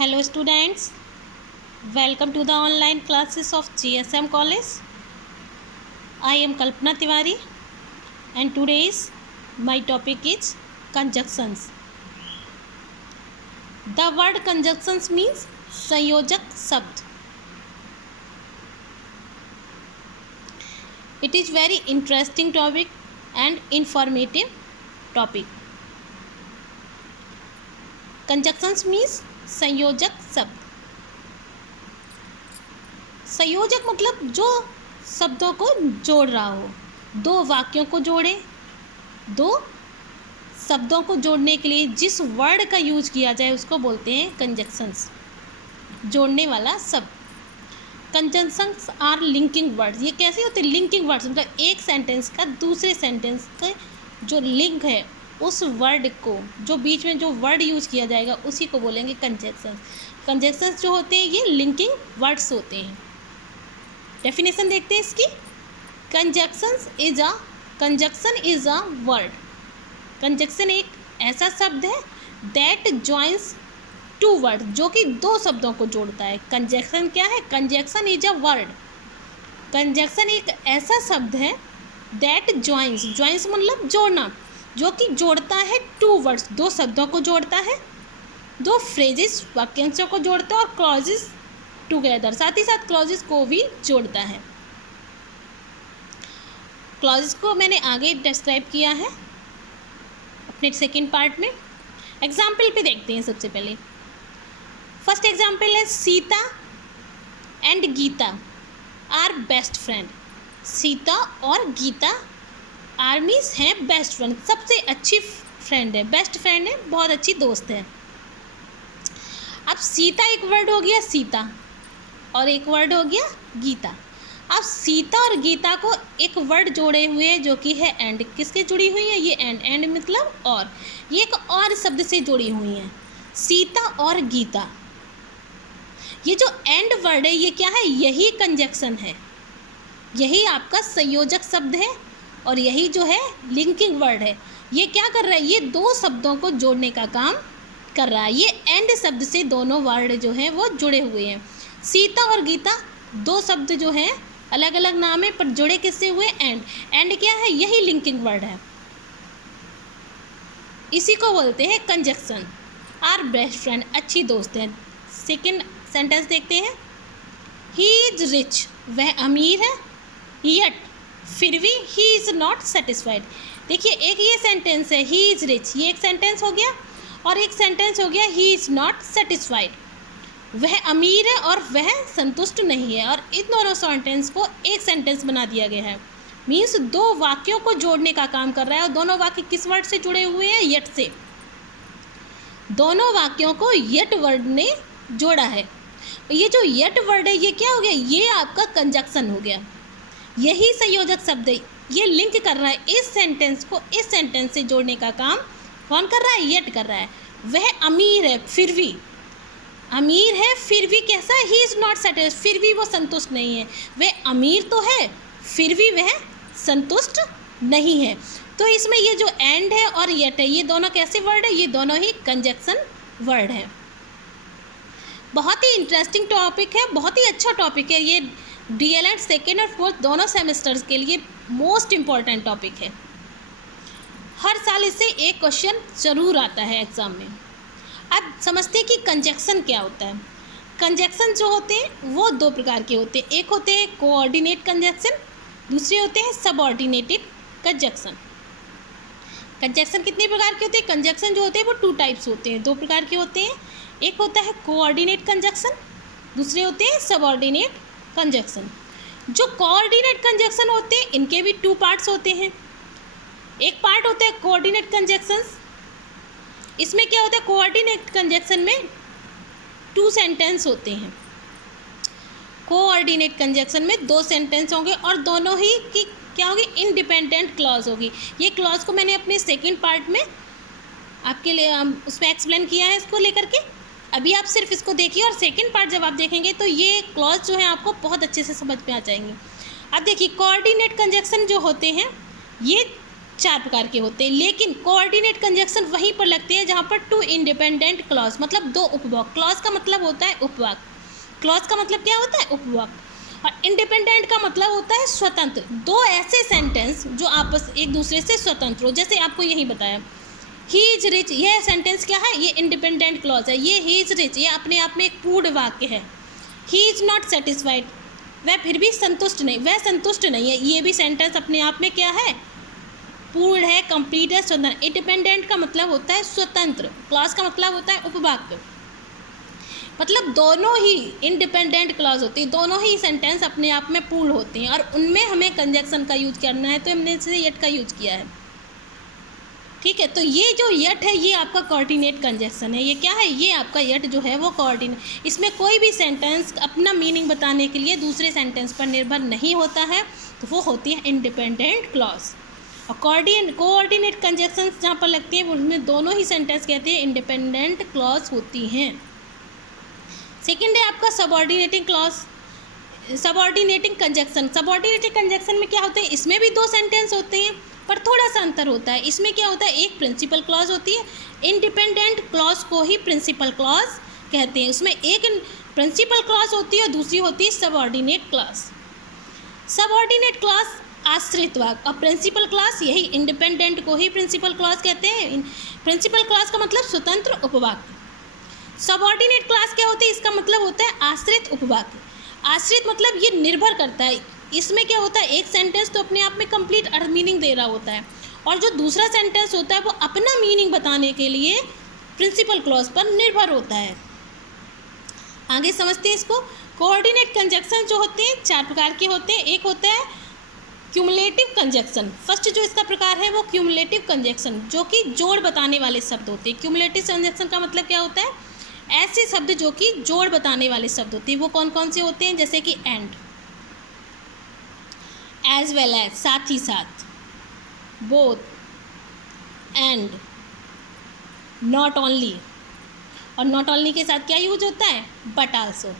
Hello students, welcome to the online classes of GSM College. I am Kalpana Tiwari and today's my topic is conjunctions. The word conjunctions means संयोजक शब्द. It is very interesting topic and informative topic. Conjunctions means संयोजक शब्द. संयोजक मतलब जो शब्दों को जोड़ रहा हो, दो वाक्यों को जोड़े, दो शब्दों को जोड़ने के लिए जिस वर्ड का यूज किया जाए उसको बोलते हैं कंजंक्शंस, जोड़ने वाला शब्द. Conjunctions are linking words. ये कैसे होते हैं? लिंकिंग वर्ड्स मतलब एक सेंटेंस का दूसरे सेंटेंस का जो लिंक है उस वर्ड को, जो बीच में जो वर्ड यूज किया जाएगा उसी को बोलेंगे कंजंक्शंस. कंजंक्शंस जो होते हैं ये लिंकिंग वर्ड्स होते हैं. डेफिनेशन देखते हैं इसकी. Conjunction is a word. Conjunction एक ऐसा शब्द है दैट जॉइंस टू वर्ड, जो कि दो शब्दों को जोड़ता है. कंजंक्शन क्या है? Conjunction is a word. Conjunction एक ऐसा शब्द है दैट जॉइंस मतलब जोड़ना, जो कि जोड़ता है टू वर्ड्स, दो शब्दों को जोड़ता है, दो फ्रेजेस वाक्यांशों को जोड़ता है और क्लॉजेस टुगेदर, साथ ही साथ क्लॉजेस को भी जोड़ता है. क्लॉजेस को मैंने आगे डिस्क्राइब किया है अपने सेकंड पार्ट में. एग्जाम्पल पे देखते हैं. सबसे पहले फर्स्ट एग्जाम्पल है Sita and Gita are best friend. Sita और गीता आर्मीज हैं बेस्ट फ्रेंड, सबसे अच्छी फ्रेंड है, बेस्ट फ्रेंड है, बहुत अच्छी दोस्त है. अब सीता एक वर्ड हो गया सीता और एक वर्ड हो गया गीता. अब सीता और गीता को एक वर्ड जोड़े हुए हैं जो कि है एंड. किसके जुड़ी हुई है? ये एंड मतलब और. ये एक और शब्द से जुड़ी हुई हैं, सीता और गीता. ये जो एंड वर्ड है ये क्या है? यही कंजंक्शन है, यही आपका संयोजक शब्द है और यही जो है लिंकिंग वर्ड है. ये क्या कर रहा है? ये दो शब्दों को जोड़ने का काम कर रहा है. ये एंड शब्द से दोनों वर्ड जो हैं वो जुड़े हुए हैं. सीता और गीता दो शब्द जो हैं अलग अलग नाम है पर जुड़े किससे हुए? एंड क्या है? यही लिंकिंग वर्ड है. इसी को बोलते हैं कंजंक्शन. आर बेस्ट फ्रेंड, अच्छी दोस्त है. सेकेंड सेंटेंस देखते हैं. ही इज रिच, वह अमीर है, यट फिर भी ही इज़ नॉट सेटिस्फाइड. देखिए एक ये सेंटेंस है ही इज़ रिच, ये एक सेंटेंस हो गया और एक सेंटेंस हो गया ही इज़ नॉट सेटिस्फाइड. वह अमीर है और वह संतुष्ट नहीं है, और इन दोनों सेंटेंस को एक सेंटेंस बना दिया गया है. मीन्स दो वाक्यों को जोड़ने का काम कर रहा है और दोनों वाक्य किस वर्ड से जुड़े हुए हैं? यट से. दोनों वाक्यों को यट वर्ड ने जोड़ा है. ये जो यट वर्ड है ये क्या हो गया? ये आपका कंजंक्शन हो गया. यही संयोजक शब्द है, ये लिंक कर रहा है इस सेंटेंस को इस सेंटेंस से जोड़ने का काम कौन कर रहा है? यट कर रहा है. वह अमीर है फिर भी, अमीर है फिर भी कैसा? ही इज़ नॉट सेटिस्फाइड, फिर भी वो संतुष्ट नहीं है. वह अमीर तो है फिर भी वह संतुष्ट नहीं है. तो इसमें ये जो एंड है और यट है ये दोनों कैसे वर्ड है? ये दोनों ही कंजंक्शन वर्ड है. बहुत ही इंटरेस्टिंग टॉपिक है, बहुत ही अच्छा टॉपिक है. ये DLED सेकेंड और फोर्थ दोनों सेमेस्टर्स के लिए मोस्ट इम्पॉर्टेंट टॉपिक है. हर साल इससे एक क्वेश्चन ज़रूर आता है एग्ज़ाम में. अब समझते हैं कि कंजंक्शन क्या होता है. कंजंक्शन जो होते हैं वो दो प्रकार के होते हैं. एक होते हैं कोऑर्डिनेट कंजंक्शन, दूसरे होते हैं सबऑर्डिनेटेड कंजंक्शन. कंजंक्शन कितने प्रकार के होते हैं? कंजंक्शन जो होते हैं वो टू टाइप्स होते हैं, दो प्रकार के होते हैं. एक होता है कोऑर्डिनेट कंजंक्शन, दूसरे होते हैं सबऑर्डिनेट कंजंक्शन. जो कोऑर्डिनेट कंजंक्शन होते हैं इनके भी टू पार्ट्स होते हैं. एक पार्ट होता है कोऑर्डिनेट कंजंक्शंस. इसमें क्या होता है? कोऑर्डिनेट कंजंक्शन में टू सेंटेंस होते हैं. कोऑर्डिनेट कंजंक्शन में दो सेंटेंस होंगे और दोनों ही की क्या होगी? इंडिपेंडेंट क्लॉज होगी. ये क्लॉज को मैंने अपने सेकेंड पार्ट में आपके लिए उसमें एक्सप्लेन किया है इसको लेकर के. अभी आप सिर्फ इसको देखिए और सेकंड पार्ट जब आप देखेंगे तो ये क्लॉज जो है आपको बहुत अच्छे से समझ में आ जाएंगे. अब देखिए कोऑर्डिनेट कंजंक्शन जो होते हैं ये 4 प्रकार के होते हैं, लेकिन कोऑर्डिनेट कंजक्शन वहीं पर लगते हैं जहाँ पर 2 इंडिपेंडेंट क्लॉज, मतलब 2 उपवाक्य। क्लॉज का मतलब होता है उपवाक्य, क्लॉज का मतलब क्या होता है उपवाक्य, और इंडिपेंडेंट का मतलब होता है स्वतंत्र। 2 ऐसे सेंटेंस जो आपस एक दूसरे से स्वतंत्र हो। जैसे आपको यही बताया ही इज रिच, यह सेंटेंस क्या है, ये इंडिपेंडेंट क्लॉज है। ये ही इज रिच, ये अपने आप में एक पूर्ण वाक्य है। ही इज नॉट सेटिस्फाइड, वह फिर भी संतुष्ट नहीं, वह संतुष्ट नहीं है, ये भी सेंटेंस अपने आप में क्या है, पूर्ण है, कंप्लीट है, स्वतंत्र। इंडिपेंडेंट का मतलब होता है स्वतंत्र, क्लॉज का मतलब होता है उपवाक्य। मतलब दोनों ही इंडिपेंडेंट क्लॉज होती है, दोनों ही सेंटेंस अपने आप में पूर्ण होते हैं, और उनमें हमें कंजक्शन का यूज करना है, तो हमने इसे यट का यूज किया है। ठीक है, तो ये जो यट है ये आपका कोऑर्डिनेट कंजक्शन है। ये क्या है, ये आपका यट जो है वो कोऑर्डिनेट, इसमें कोई भी सेंटेंस अपना मीनिंग बताने के लिए दूसरे सेंटेंस पर निर्भर नहीं होता है, तो वो होती है इंडिपेंडेंट क्लॉज। और कोऑर्डिनेट कंजक्शन जहाँ पर लगती है उनमें दोनों ही सेंटेंस कहते हैं इंडिपेंडेंट क्लॉज होती हैं। सेकेंड है आपका subordinating clause, subordinating conjunction. Subordinating conjunction में क्या होता है, इसमें भी 2 सेंटेंस होते हैं, पर थोड़ा सा अंतर होता है। इसमें क्या होता है, एक प्रिंसिपल क्लॉज होती है, इंडिपेंडेंट क्लॉज को ही प्रिंसिपल क्लॉज कहते हैं। उसमें एक प्रिंसिपल क्लॉज होती है और दूसरी होती है सबऑर्डिनेट क्लॉज। सबऑर्डिनेट क्लॉज आश्रित वाक्य, और प्रिंसिपल क्लॉज यही इंडिपेंडेंट को ही प्रिंसिपल क्लॉज कहते हैं। प्रिंसिपल क्लॉज का मतलब स्वतंत्र उपवाक्य। सबऑर्डिनेट क्लॉज क्या होती है, इसका मतलब होता है आश्रित उपवाक्य। आश्रित मतलब ये निर्भर करता है, इसमें क्या होता है, एक सेंटेंस तो अपने आप में कंप्लीट अर्थ मीनिंग दे रहा होता है, और जो दूसरा सेंटेंस होता है वो अपना मीनिंग बताने के लिए प्रिंसिपल क्लॉज पर निर्भर होता है। आगे समझते हैं इसको। कोऑर्डिनेट कंजक्शन जो होते हैं 4 प्रकार के होते हैं। एक होता है क्यूमुलेटिव कंजक्शन, फर्स्ट जो इसका प्रकार है वो क्यूमुलेटिव कंजक्शन, जो कि जोड़ बताने वाले शब्द होते हैं। क्यूमुलेटिव कंजक्शन का मतलब क्या होता है, ऐसे शब्द जो कि जोड़ बताने वाले शब्द होते हैं। वो कौन कौन से होते हैं, जैसे कि एंड, एज वेल एज साथ ही साथ, बोथ, एंड, नॉट ओनली, और नॉट ओनली के साथ क्या यूज होता है, बट आल्सो।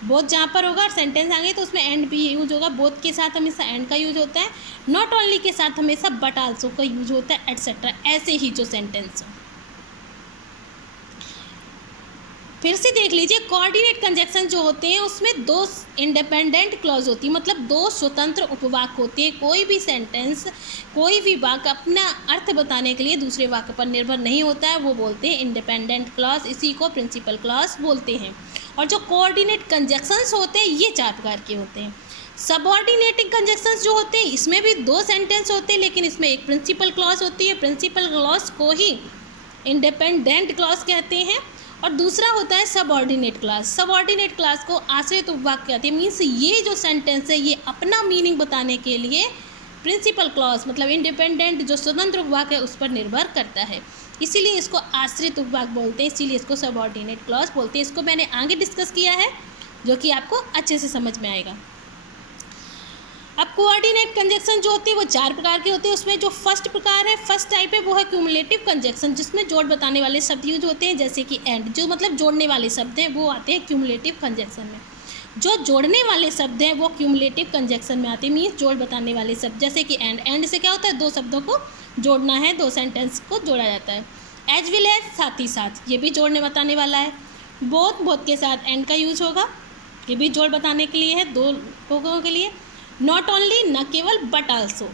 बोथ जहाँ पर होगा और सेंटेंस आएंगे तो उसमें एंड भी यूज होगा। बोथ के साथ हमेशा एंड का यूज होता है, नॉट ओनली के साथ हमेशा बट आल्सो का यूज होता है, एटसेट्रा। ऐसे ही जो सेंटेंस हो, फिर से देख लीजिए। कोऑर्डिनेट कंजक्शन जो होते हैं उसमें 2 इंडिपेंडेंट क्लॉज होती है, मतलब 2 स्वतंत्र उपवाक्य होते हैं। कोई भी सेंटेंस, कोई भी वाक्य अपना अर्थ बताने के लिए दूसरे वाक्य पर निर्भर नहीं होता है, वो बोलते हैं इंडिपेंडेंट क्लॉज। इसी को प्रिंसिपल क्लॉज बोलते हैं। और जो कोऑर्डिनेट कंजक्शंस होते हैं ये 4 प्रकार के होते हैं। सबऑर्डिनेटिंग कंजक्शंस जो होते हैं इसमें भी 2 सेंटेंस होते हैं, लेकिन इसमें एक प्रिंसिपल क्लॉज होती है। प्रिंसिपल क्लॉज को ही इंडिपेंडेंट क्लॉज कहते हैं। और दूसरा होता है सबऑर्डिनेट क्लॉज। सबऑर्डिनेट क्लॉज को आश्रित उपवाक्य कहते हैं। मीन्स ये जो सेंटेंस है ये अपना मीनिंग बताने के लिए प्रिंसिपल क्लॉज मतलब इंडिपेंडेंट जो स्वतंत्र उपवाक्य है उस पर निर्भर करता है, इसीलिए इसको आश्रित उपवाक्य बोलते हैं, इसीलिए इसको सबऑर्डिनेट क्लॉज बोलते हैं। इसको मैंने आगे डिस्कस किया है जो कि आपको अच्छे से समझ में आएगा। अब कोऑर्डिनेट कंजक्शन जो होती है वो 4 प्रकार की होती है। उसमें जो फर्स्ट प्रकार है, फर्स्ट टाइप है, वो है क्यूमुलेटिव कंजक्शन, जिसमें जोड़ बताने वाले शब्द यूज होते हैं, जैसे कि एंड, जो मतलब जोड़ने वाले शब्द हैं वो आते हैं क्यूमुलेटिव कंजक्शन में। जो जोड़ने वाले शब्द हैं वो क्यूमुलेटिव कंजक्शन में आते हैं, मीन्स जोड़ बताने वाले शब्द, जैसे कि एंड। एंड से क्या होता है, 2 शब्दों को जोड़ना है, 2 सेंटेंस को जोड़ा जाता है। एज वेल एज साथ ही साथ, ये भी जोड़ने बताने वाला है। बोथ, बोथ के साथ एंड का यूज होगा, ये भी जोड़ बताने के लिए है, 2 लोगों के लिए। नॉट ओनली, न केवल, बट आल्सो,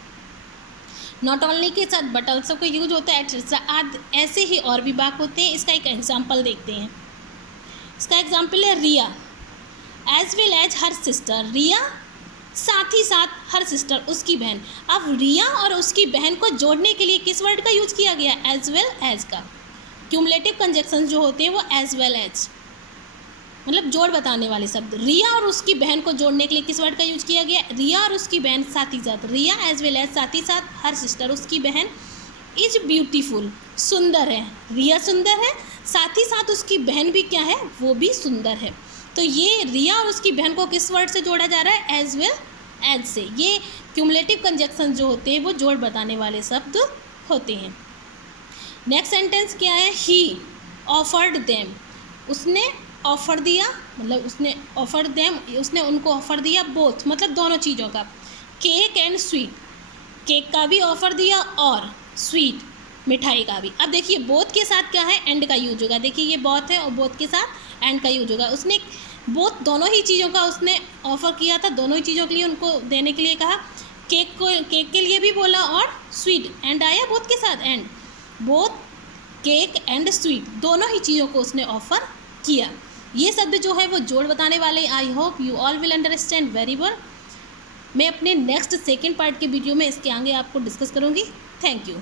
नॉट ओनली के साथ बट आल्सो का यूज होता है, एटसेट्रा आदि। ऐसे ही और भी वाक्य होते हैं। इसका एक एग्जाम्पल देखते हैं। इसका एग्जाम्पल है Riya, as well as her sister. Riya साथ ही साथ हर सिस्टर, उसकी बहन। अब रिया और उसकी बहन को जोड़ने के लिए किस वर्ड का यूज किया गया, एज वेल एज का। क्यूमुलेटिव कंजक्शन जो होते हैं वो एज वेल एज मतलब जोड़ बताने वाले शब्द। रिया और उसकी बहन को जोड़ने के लिए किस वर्ड का यूज किया गया, रिया और उसकी बहन साथ ही साथ। रिया एज वेल एज साथ ही साथ हर सिस्टर, उसकी बहन। इज ब्यूटीफुल, सुंदर है। रिया सुंदर है, साथ ही साथ उसकी बहन भी क्या है, वो भी सुंदर है। तो ये रिया और उसकी बहन को किस वर्ड से जोड़ा जा रहा है, एज वेल एज से। ये क्यूमुलेटिव कंजक्शन जो होते हैं वो जोड़ बताने वाले शब्द होते हैं। नेक्स्ट सेंटेंस क्या है, ही ऑफर्ड देम, उसने ऑफ़र दिया, मतलब उसने ऑफ़र देम, उसने उनको ऑफ़र दिया, बोथ मतलब दोनों चीज़ों का, केक एंड स्वीट। केक का भी ऑफ़र दिया और स्वीट मिठाई का भी। अब देखिए बोथ के साथ क्या है, एंड का यूज होगा। देखिए ये बोथ है और बोथ के साथ एंड का यूज होगा। उसने बोथ दोनों ही चीज़ों का उसने ऑफ़र किया था, दोनों ही चीज़ों के लिए उनको देने के लिए कहा। केक के लिए भी बोला और स्वीट, एंड आया बोथ के साथ, and both cake and sweet दोनों ही चीज़ों को उसने ऑफ़र किया। ये शब्द जो है वो जोड़ बताने वाले। I hope you all will understand very well. मैं अपने नेक्स्ट सेकेंड पार्ट के वीडियो में इसके आगे आपको डिस्कस करूँगी। Thank you.